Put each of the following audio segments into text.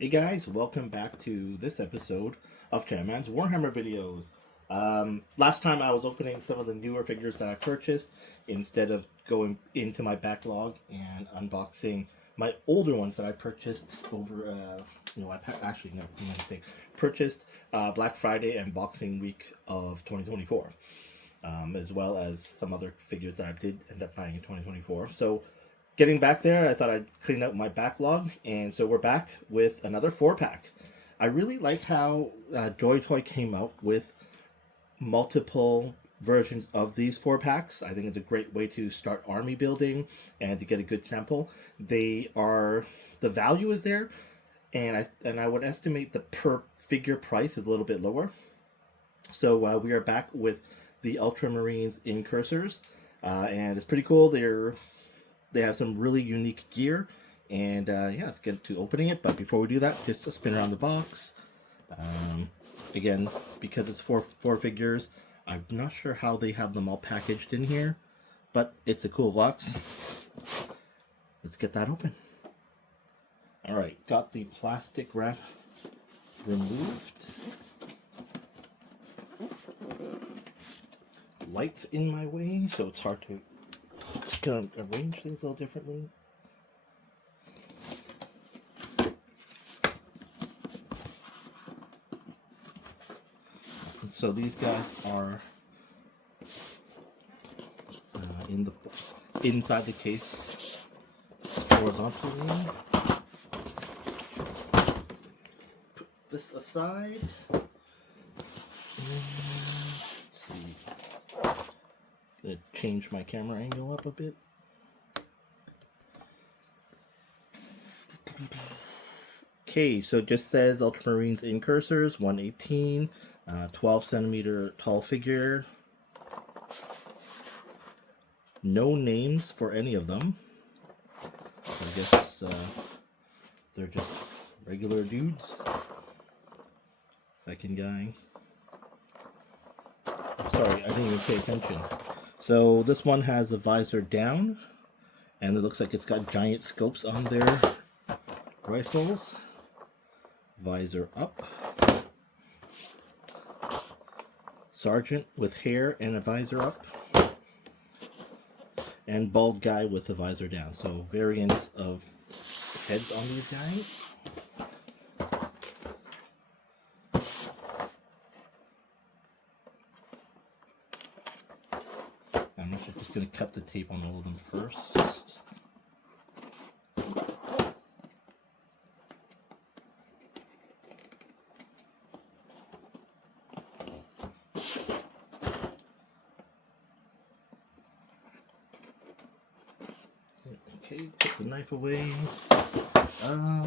Hey guys, welcome back to this episode of Chairman's Warhammer videos. Last time I was opening some of the newer figures that I purchased instead of going into my backlog and unboxing my older ones that I purchased over, purchased Black Friday and Boxing Week of 2024, as well as some other figures that I did end up buying in 2024. So getting back there, I thought I'd clean up my backlog, and so we're back with another 4-pack. I really like how Joy Toy came out with multiple versions of these 4-packs. I think it's a great way to start army building and to get a good sample. The value is there, and I would estimate the per figure price is a little bit lower. So we are back with the Ultramarines Incursors, and it's pretty cool. They have some really unique gear, and yeah, let's get to opening it. But before we do that, just a spin around the box. Again, because it's four figures, I'm not sure how they have them all packaged in here, but it's a cool box. Let's get that open. All right, got the plastic wrap removed. Lights in my way, so it's hard to just gonna arrange things a little differently. And so these guys are inside the case horizontally. Put this aside. Let's see. Gonna change my camera angle up a bit. Okay, so it just says Ultramarines Incursors, 118, 12 centimeter tall figure. No names for any of them. I guess they're just regular dudes. Second guy. Sorry, I didn't even pay attention. So this one has a visor down, and it looks like it's got giant scopes on their rifles. Visor up. Sergeant with hair and a visor up. And bald guy with a visor down. So variants of heads on these guys. I'm just going to cut the tape on all of them first. Okay, put the knife away. I'm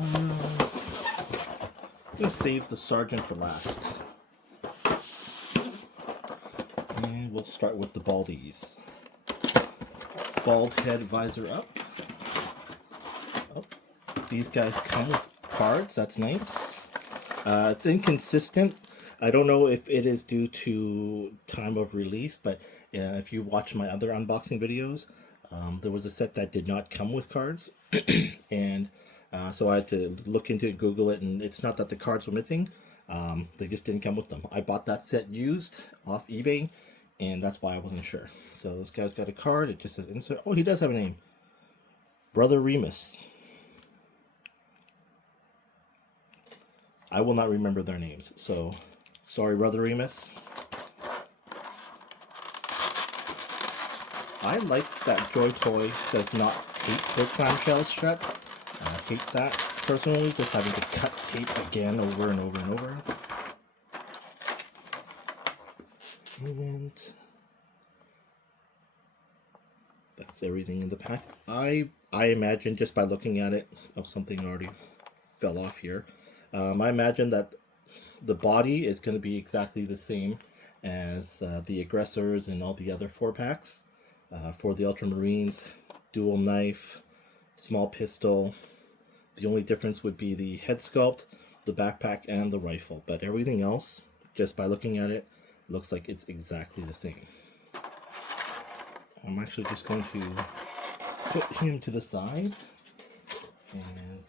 going to save the sergeant for last. And we'll start with the baldies. Bald head, visor up. Oh, these guys come with cards, that's nice. It's inconsistent. I don't know if it is due to time of release, but if you watch my other unboxing videos, there was a set that did not come with cards, and so I had to look into it, Google it, and it's not that the cards were missing, they just didn't come with them. I bought that set used off eBay, and that's why I wasn't sure. So this guy's got a card, it just says insert. Oh, he does have a name. Brother Remus. I will not remember their names, so sorry, Brother Remus. I like that Joy Toy does not tape their clamshells shut. I hate that personally, just having to cut tape again over and over and over. And that's everything in the pack. I imagine, just by looking at it, something already fell off here. I imagine that the body is going to be exactly the same as the Aggressors and all the other 4-packs. For the Ultramarines, dual knife, small pistol. The only difference would be the head sculpt, the backpack, and the rifle. But everything else, just by looking at it, looks like it's exactly the same. I'm actually just going to put him to the side and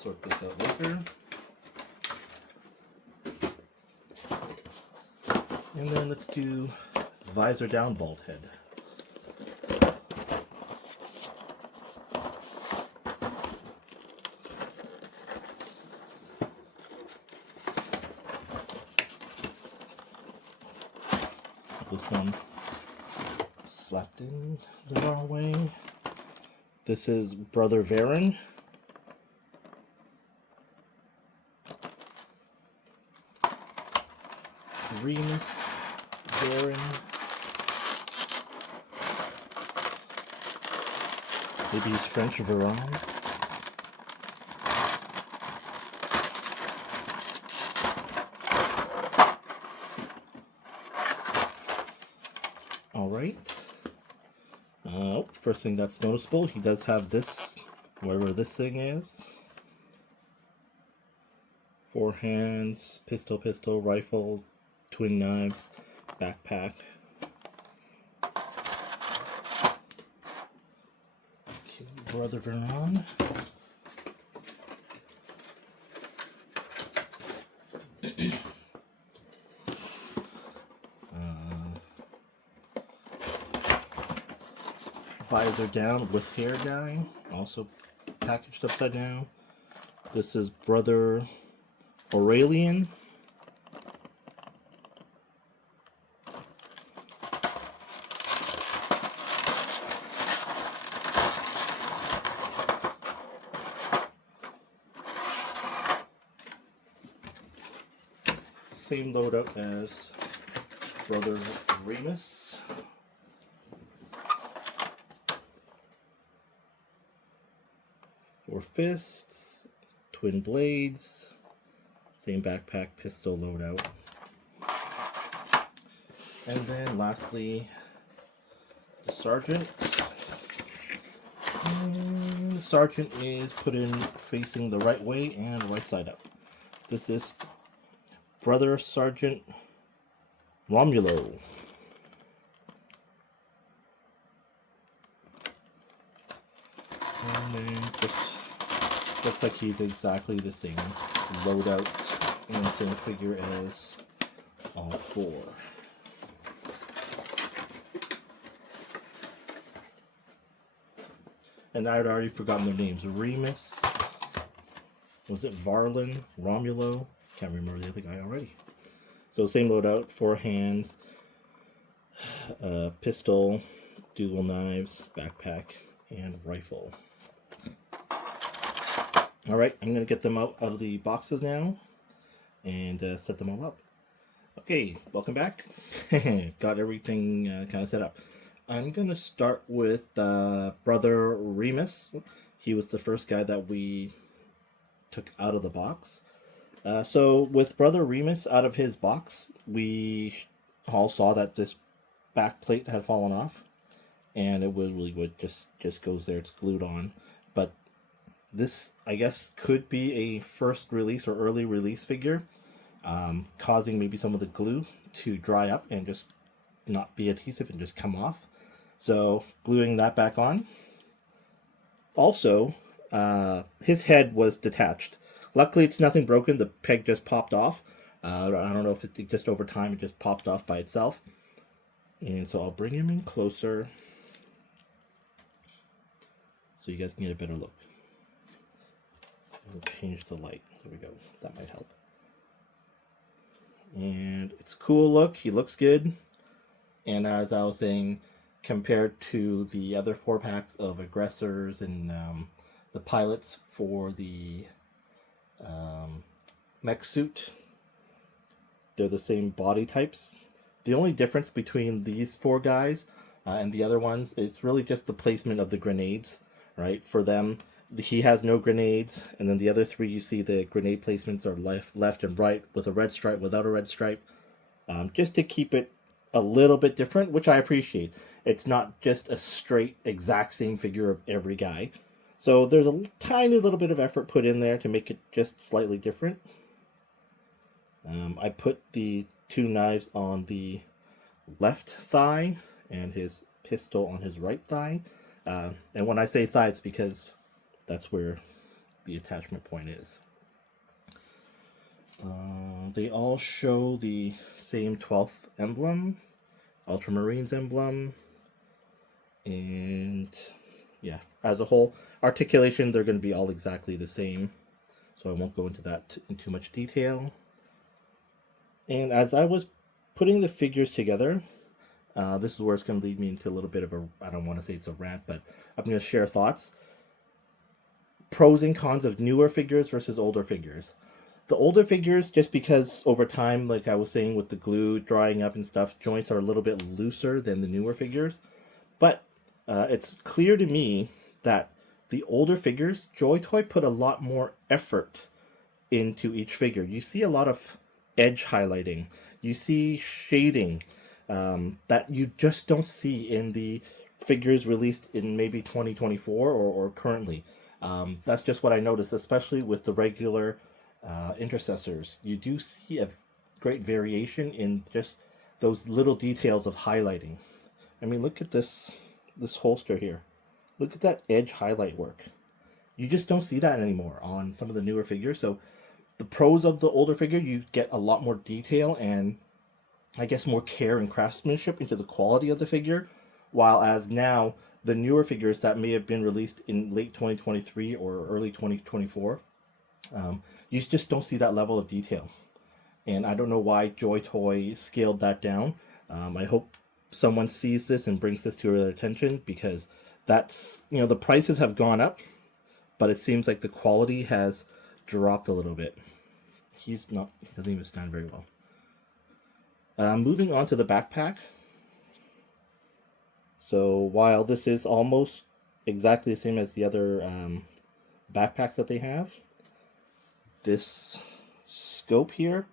sort this out later. And then let's do visor down bald head. This one slapped in the wrong way. This is Brother Varen. Remus Varen. Maybe he's French Varan. Alright. First thing that's noticeable, he does have this, wherever this thing is. 4 hands, pistol, rifle, twin knives, backpack. Okay, Brother Veron. Visor down with hair guy, also packaged upside down. This is Brother Aurelian. Same loadout as Brother Remus. Four fists, twin blades, same backpack, pistol loadout. And then lastly, the sergeant. And the sergeant is put in facing the right way and right side up. This is Brother Sergeant Romulo. And then just looks like he's exactly the same loadout and the same figure as all 4. And I had already forgotten their names. Remus, was it Varlin, Romulo? Can't remember the other guy already. So same loadout, 4 hands, pistol, dual knives, backpack, and rifle. Alright, I'm going to get them out of the boxes now and set them all up. Okay, welcome back. Got everything kind of set up. I'm going to start with Brother Remus. He was the first guy that we took out of the box. So with Brother Remus out of his box, we all saw that this back plate had fallen off. And it would just goes there, it's glued on. But this, I guess, could be a first release or early release figure, causing maybe some of the glue to dry up and just not be adhesive and just come off. So gluing that back on. Also, his head was detached. Luckily, it's nothing broken. The peg just popped off. I don't know if it's just over time, it just popped off by itself. And so I'll bring him in closer so you guys can get a better look. We'll change the light. There we go. That might help. And it's a cool look. He looks good. And as I was saying, compared to the other 4 packs of aggressors and the pilots for the mech suit, they're the same body types. The only difference between these 4 guys and the other ones is really just the placement of the grenades, right? For them, he has no grenades, and then the other 3, you see the grenade placements are left and right, with a red stripe, without a red stripe, just to keep it a little bit different, which I appreciate. It's not just a straight exact same figure of every guy. So there's a tiny little bit of effort put in there to make it just slightly different. I put the 2 knives on the left thigh and his pistol on his right thigh. And when I say thigh, it's because that's where the attachment point is. They all show the same 12th emblem, Ultramarines emblem, and yeah, as a whole, articulation, they're going to be all exactly the same, so I won't go into that in too much detail. And as I was putting the figures together, this is where it's going to lead me into a little bit of a, I don't want to say it's a rant, but I'm going to share thoughts. Pros and cons of newer figures versus older figures. The older figures, just because over time, like I was saying with the glue drying up and stuff, joints are a little bit looser than the newer figures. But it's clear to me that the older figures, Joy Toy put a lot more effort into each figure. You see a lot of edge highlighting. You see shading that you just don't see in the figures released in maybe 2024 or currently. That's just what I noticed, especially with the regular intercessors. You do see a great variation in just those little details of highlighting. I mean, look at this holster here. Look at that edge highlight work. You just don't see that anymore on some of the newer figures. So the pros of the older figure, you get a lot more detail and I guess more care and craftsmanship into the quality of the figure, while as now the newer figures that may have been released in late 2023 or early 2024, you just don't see that level of detail. And I don't know why Joy Toy scaled that down. I hope someone sees this and brings this to their attention, because that's, the prices have gone up, but it seems like the quality has dropped a little bit. He doesn't even stand very well. Moving on to the backpack. So while this is almost exactly the same as the other backpacks that they have, this scope here,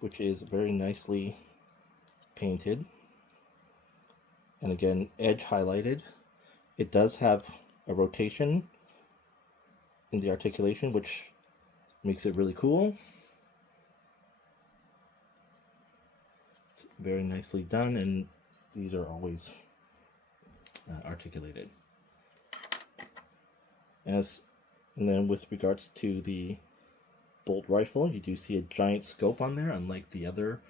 which is very nicely painted, and again edge highlighted, it does have a rotation in the articulation, which makes it really cool. It's very nicely done, and these are always articulated. And then with regards to the bolt rifle, you do see a giant scope on there, unlike the other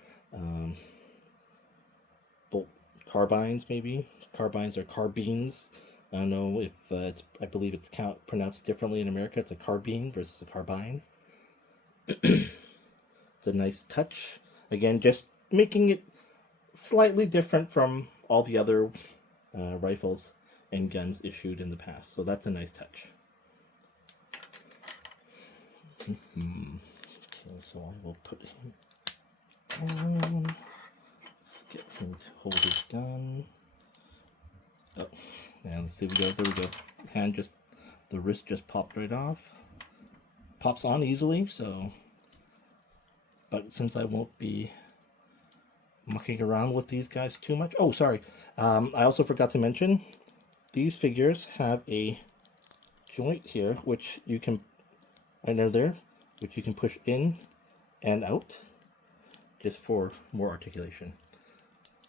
bolt carbines, maybe. Carbines or carbines. I don't know if I believe it's pronounced differently in America. It's a carbine versus a carbine. It's a nice touch. Again, just making it slightly different from all the other rifles and guns issued in the past. So that's a nice touch. Okay, so I will put him on. Let's get him to hold his gun. Oh, and let's see, there we go. The wrist just popped right off. Pops on easily, so. But since I won't be mucking around with these guys too much. Oh, sorry. I also forgot to mention, these figures have a joint here, which you can, right there, which you can push in and out, just for more articulation.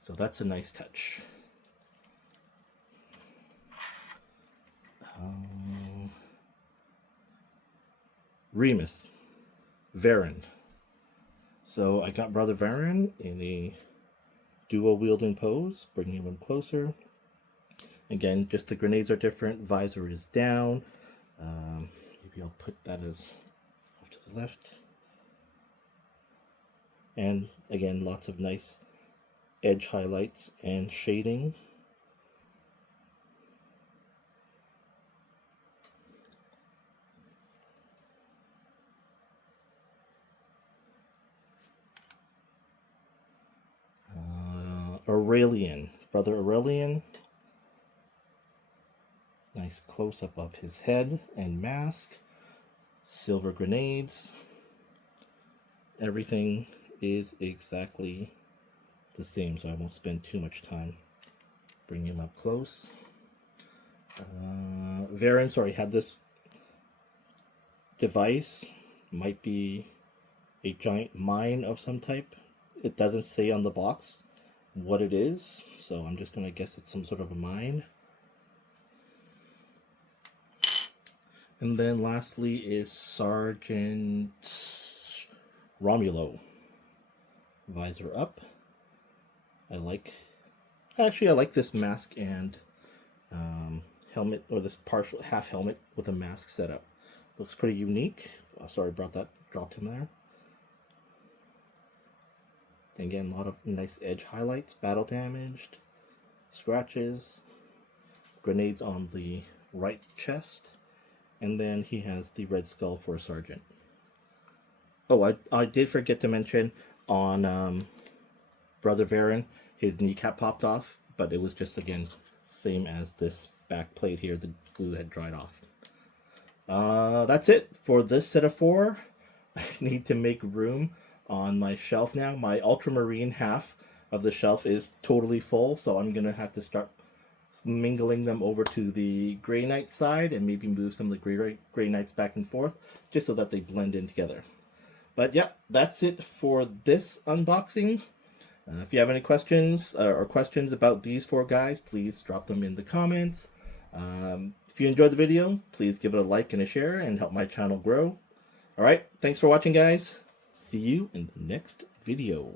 So that's a nice touch. Remus, Varen. So I got Brother Varen in a dual wielding pose, bringing him closer. Again, just the grenades are different. Visor is down. Maybe I'll put that as off to the left. And again, lots of nice edge highlights and shading. Aurelian, Brother Aurelian. Nice close-up of his head and mask. Silver grenades. Everything is exactly the same, so I won't spend too much time bringing him up close. Varen, sorry, had this device. Might be a giant mine of some type. It doesn't say on the box what it is, so I'm just going to guess it's some sort of a mine. And then lastly is Sergeant Romulo. Visor up. I like this mask and helmet, or this partial half helmet with a mask setup. Looks pretty unique. Oh, sorry, dropped him there. Again, a lot of nice edge highlights, battle damaged, scratches, grenades on the right chest, and then he has the red skull for a sergeant. Oh, I did forget to mention on Brother Varen, his kneecap popped off, but it was just, again, same as this back plate here. The glue had dried off. That's it for this set of 4. I need to make room on my shelf now. My Ultramarine half of the shelf is totally full, so I'm gonna have to start mingling them over to the Grey Knight side and maybe move some of the Grey Knights back and forth just so that they blend in together. But yeah, that's it for this unboxing. If you have any questions or questions about these 4 guys, please drop them in the comments. If you enjoyed the video, please give it a like and a share and help my channel grow. Alright, thanks for watching, guys. See you in the next video.